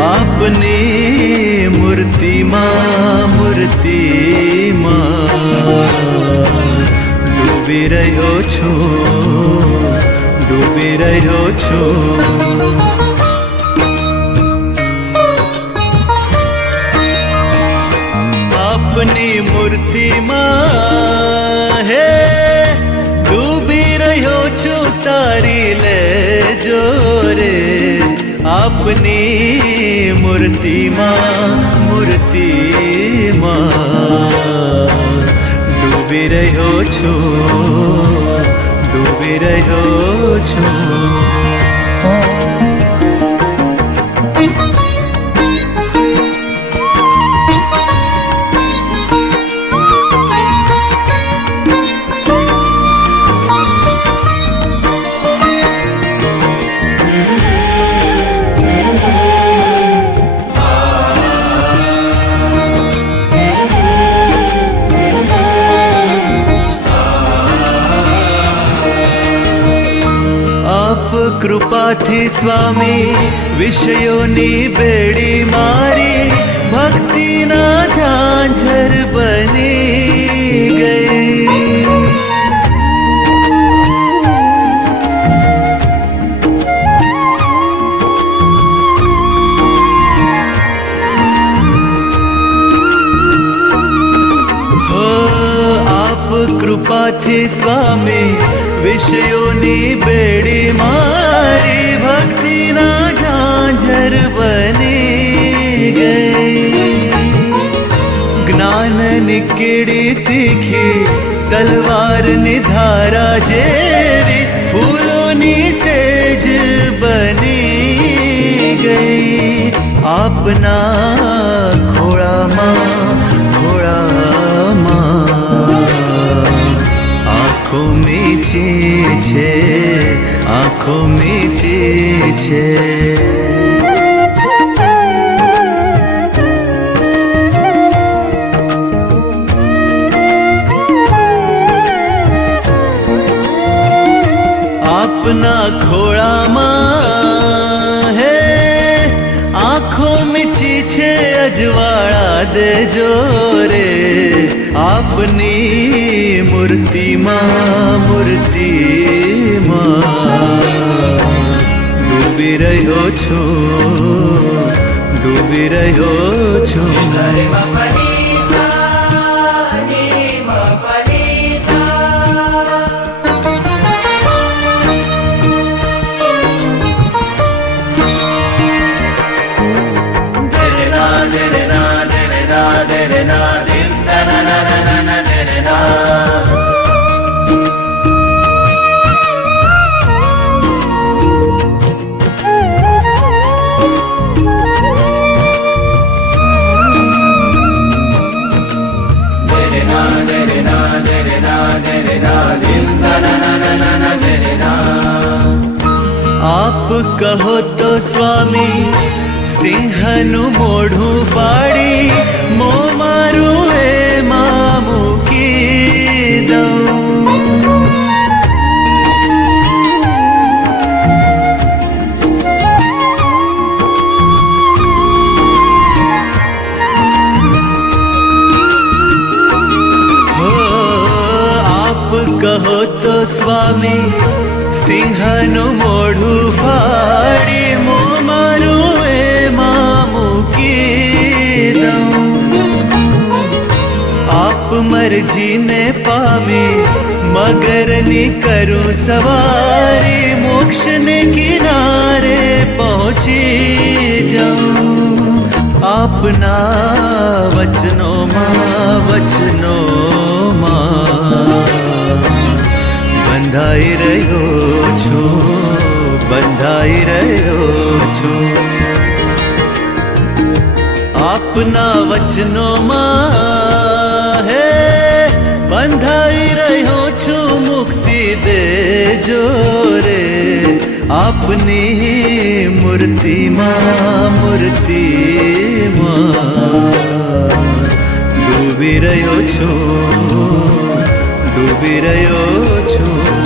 આપની મૂર્તિમાં ડૂબી રહ્યો છું આપની મૂર્તિમાં હે ડૂબી રહ્યો છું તારી લેજો રે આપની મૂર્તિમાં ડૂબી રહ્યો છું કૃપાથી સ્વામી વિષયોની બેડી મારી ભક્તિના ઝાંઝર બની ગઈ હો આપ કૃપાથી સ્વામી વિષયોની બેડી મારી ભક્તિના ઝાંઝર બની ગઈ જ્ઞાનની કીડી તીખી તલવારની ધારા જેવી ફૂલોની સેજ બની ગઈ આપના ખોળામાં આંખો મીચી છે આપના ખોળામાં હે આંખો મીચી છે અજવાળા દેજો રે આપની મૂર્તિમાં ડૂબી રહ્યો છું આપ કહો તો સ્વામી સિંહનું મોઢું ફાડી મો મારું એમાં મૂકી દઉં હો આપ કહો તો સ્વામી સિંહનું મોઢું ફાડી મો મારું એમાં મૂકી દઉં આપ મરજીને પામી મગરની કરું સવારી મોક્ષને કિનારે પહોંચી જાઉં આપના વચનોમાં બંધાઈ રહ્યો છું આપના વચનોમાં હે બંધાઈ રહ્યો છું મુક્તિ દેજો રે આપની મૂર્તિમાં ડૂબી રહ્યો છું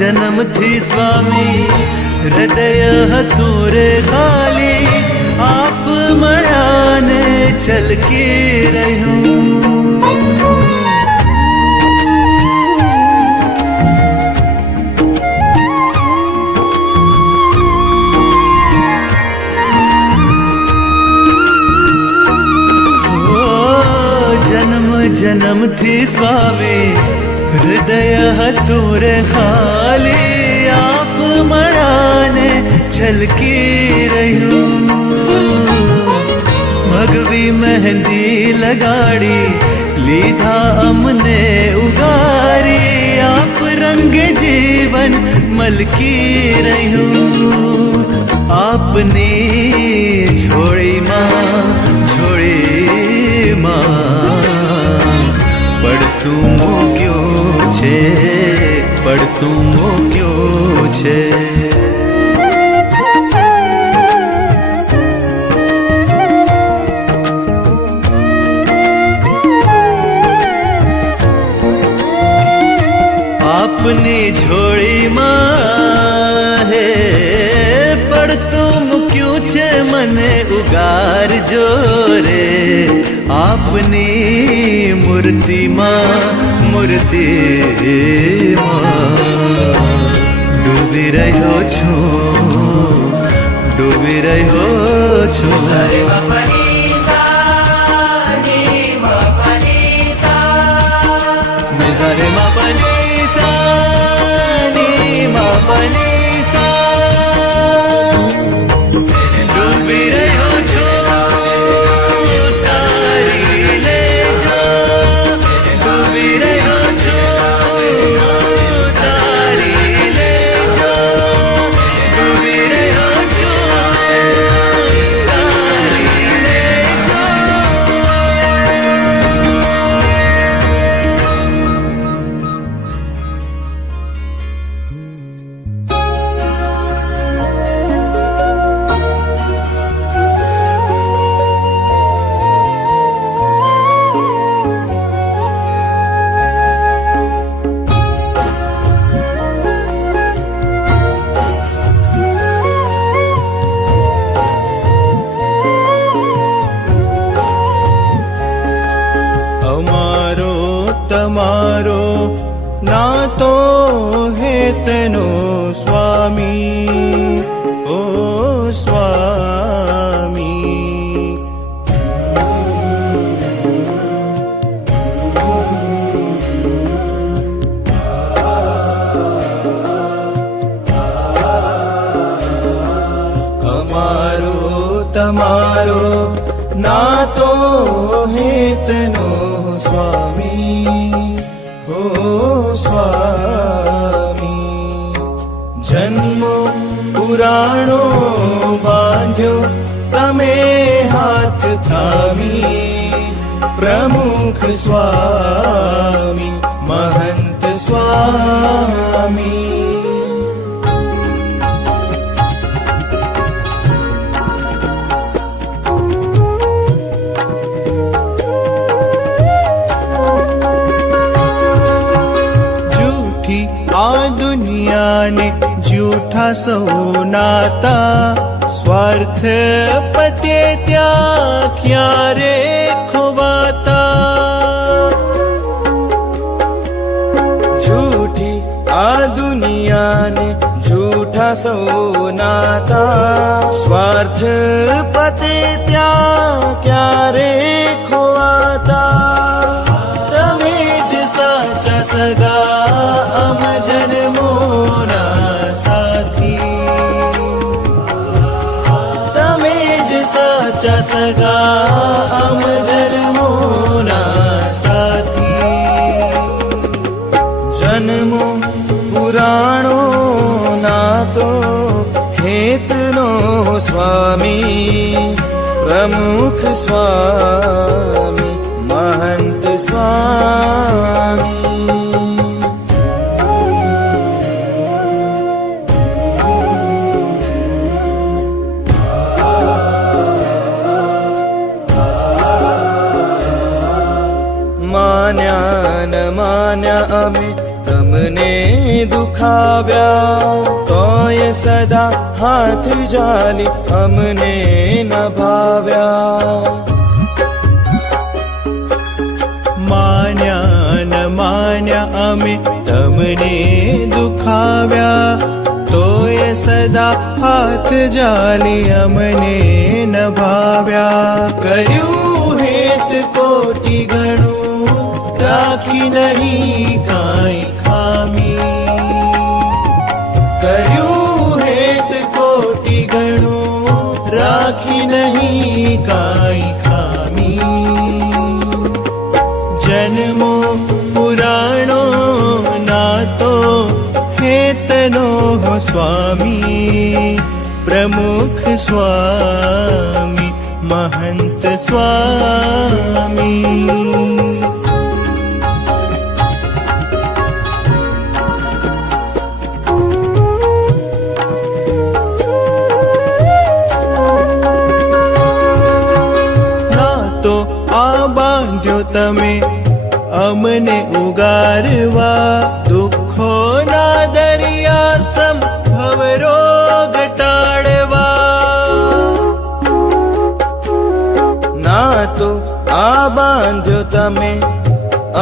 જન્મથી સ્વામી હૃદય હતું રે ખાલી આપ મળ્યા ને છલકી રહ્યું જન્મથી સ્વામી હૃદય હતું રે ખાલી આપ મળાને છલકી રહ્યું ભગવી મહેંદી લગાડી લીધા અમને ઉગારી આપ રંગે જીવન મલકી રહ્યું આપની છોડીમાં પડતું મૂક્યું છે પડતું મૂક્યું છે આપની જોડીમાં હે પડતું મૂક્યું છે મને ઉગારજો રે આપની મૂર્તિમાં ડૂબી રહ્યો છું તમારો નાતો હેતનો સ્વામી ઓ સ્વામી અમારો તમારો નાતો હેતનો સ્વામી ઓ સ્વામી જન્મો પુરાણો બાંધ્યો તમે હાથ થામી પ્રમુખ સ્વામી મહંત સ્વામી આ દુનિયાને જૂઠા સૌ નાતા સ્વાર્થ પતે ત્યાં ક્યારે ખોવાતા જૂઠી આ દુનિયાને જૂઠા સૌ નાતા સ્વાર્થ પતે ત્યાં ક્યારે ખોવાતા તમે જ સાચા સગા અમ જન્મોના સાથી તમે જ સાચા સગા અમ જન્મોના સાથી જન્મો પુરાણો નાતો હેતનો સ્વામી પ્રમુખ સ્વામી મહંત સ્વામી માન્યા ન માન્યા અમે તમને દુખાવ્યા તોય સદા હાથ જાલી અમને ન ભાવ્યા. માન્યા ન માન્યા અમે તમને દુખાવ્યા તોય સદા હાથ જાલી અમને ન ભાવ્યા. કર્યું હેત કોટી ગણું રાખી નહીં કાંઈ ખામી. કર્યું હેત કોટી ગણું રાખી નહીં કાંઈ ખામી. જન્મો પુરાણો નાતો હેતનો સ્વામી. પ્રમુખ સ્વામી મહંત સ્વામી. બાંધ્યો તમે અમને ઉગારવા દુઃખોના દરિયા સમ ભવરોગ ટાળવા. ના તો આ બાંધ્યો તમે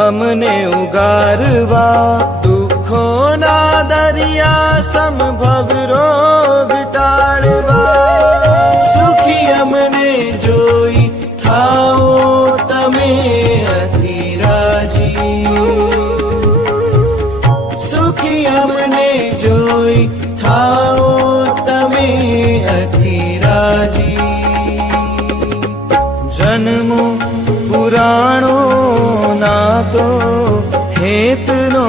અમને ઉગારવા દુઃખોના દરિયા સમભવ રોગ ટાળવા. સુખી અમને જોઈ થાઓ તમે અધિરાજી. સુખી અમને જોઈ થાઓ તમે અધિરાજી. જન્મો પુરાણો નાતો હેતનો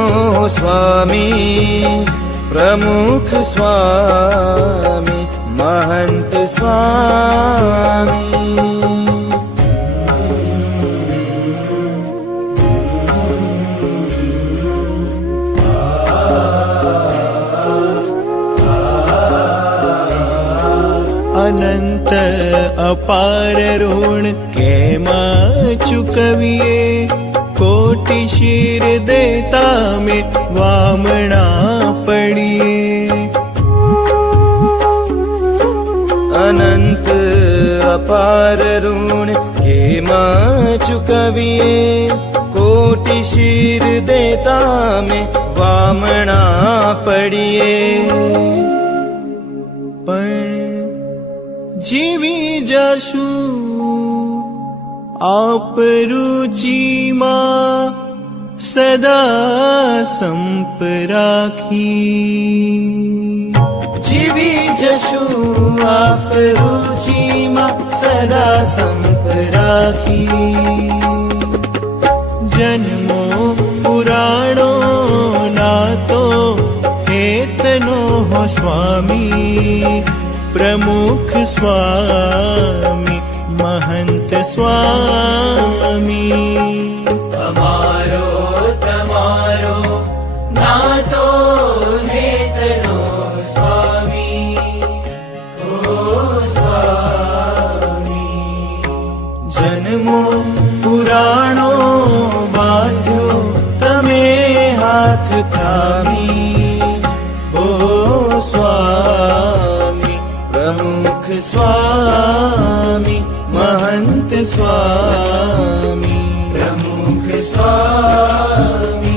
સ્વામી. પ્રમુખ સ્વામી મહંત સ્વામી. અનંત અપાર ઋણ કેમાં ચૂકવીએ કોટી શિર દેતા મે વામણા પડીએ. અનંત અપાર ઋણ કેમાં ચૂકવીએ કોટી શિર દેતા મે વામણા પડીએ. પણ જીવી જશું આપ રુચિમાં સદા સંપ રાખી. જીવી જશું આપ રુચિમાં સદા સંપ રાખી. જન્મો પુરાણો નાતો હેતનો સ્વામી. પ્રમુખ સ્વામી મહંત સ્વામી. અમારો તમારો નાતો હેતનો સ્વામી. ઓ સ્વામી. જન્મો પુરાણો બાંધ્યો તમે હાથ થામી. ઓ સ્વામી પ્રમુખ સ્વામી મહંત સ્વામી. પ્રમુખ સ્વામી